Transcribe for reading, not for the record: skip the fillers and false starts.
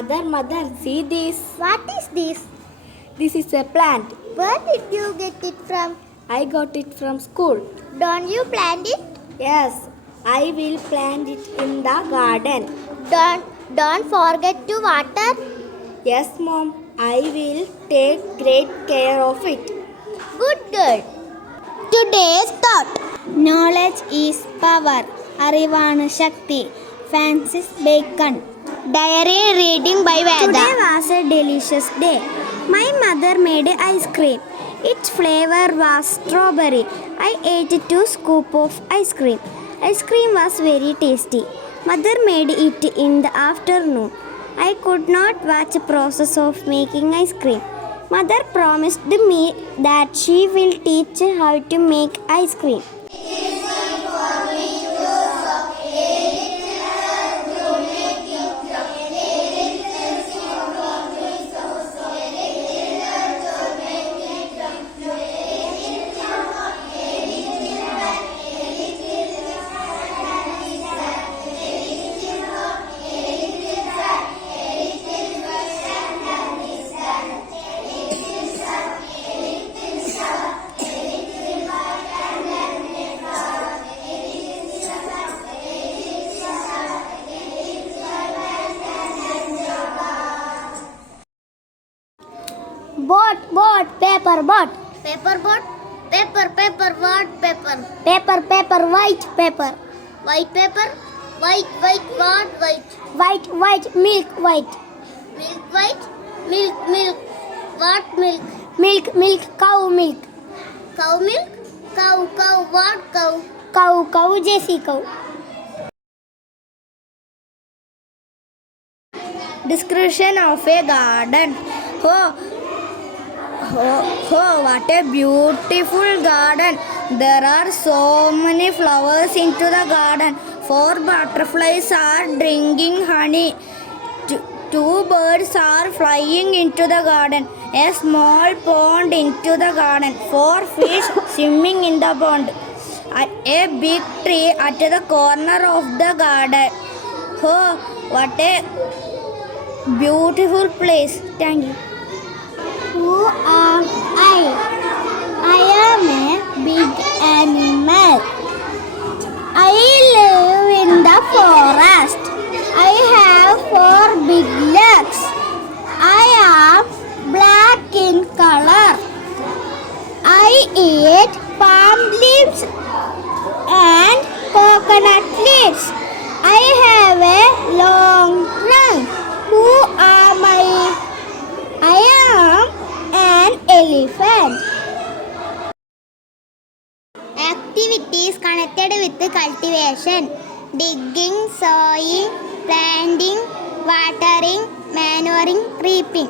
Mother, see this. What is this? This is a plant. Where did you get it from? I got it from school. Don't you plant it? Yes, I will plant it in the garden. Don't forget to water. Yes, Mom, I will take great care of it. Good girl. Today's thought. Knowledge is power. Arivanu Shakti. Francis Bacon. Diary reading by Veda. Today was a delicious day. My mother made ice cream. Its flavor was strawberry. I ate 2 scoops of ice cream. Ice cream was very tasty. Mother made it in the afternoon. I could not watch the process of making ice cream. Mother promised me that she will teach how to make ice cream. Boat, paper, boat. Paper, boat. Paper, what paper? Paper, white paper. White paper. White, what white? White, milk, white. Milk, white. Milk. What milk? Milk, cow milk. Cow milk? Cow, what cow? Cow, Jessie cow. Description of a garden. Oh, what a beautiful garden. There are so many flowers into the garden. 4 butterflies are drinking honey. 2 birds are flying into the garden. A small pond into the garden. 4 fish swimming in the pond. A big tree at the corner of the garden. Oh, what a beautiful place. Thank you. Who am I? I am a big animal. I live in the forest. I have 4 big legs. I am black in color. I eat palm leaves and coconut leaves. I have a long trunk. Who am I? I am an elephant. Activities connected with cultivation: digging, sowing, planting, watering, manuring, reaping.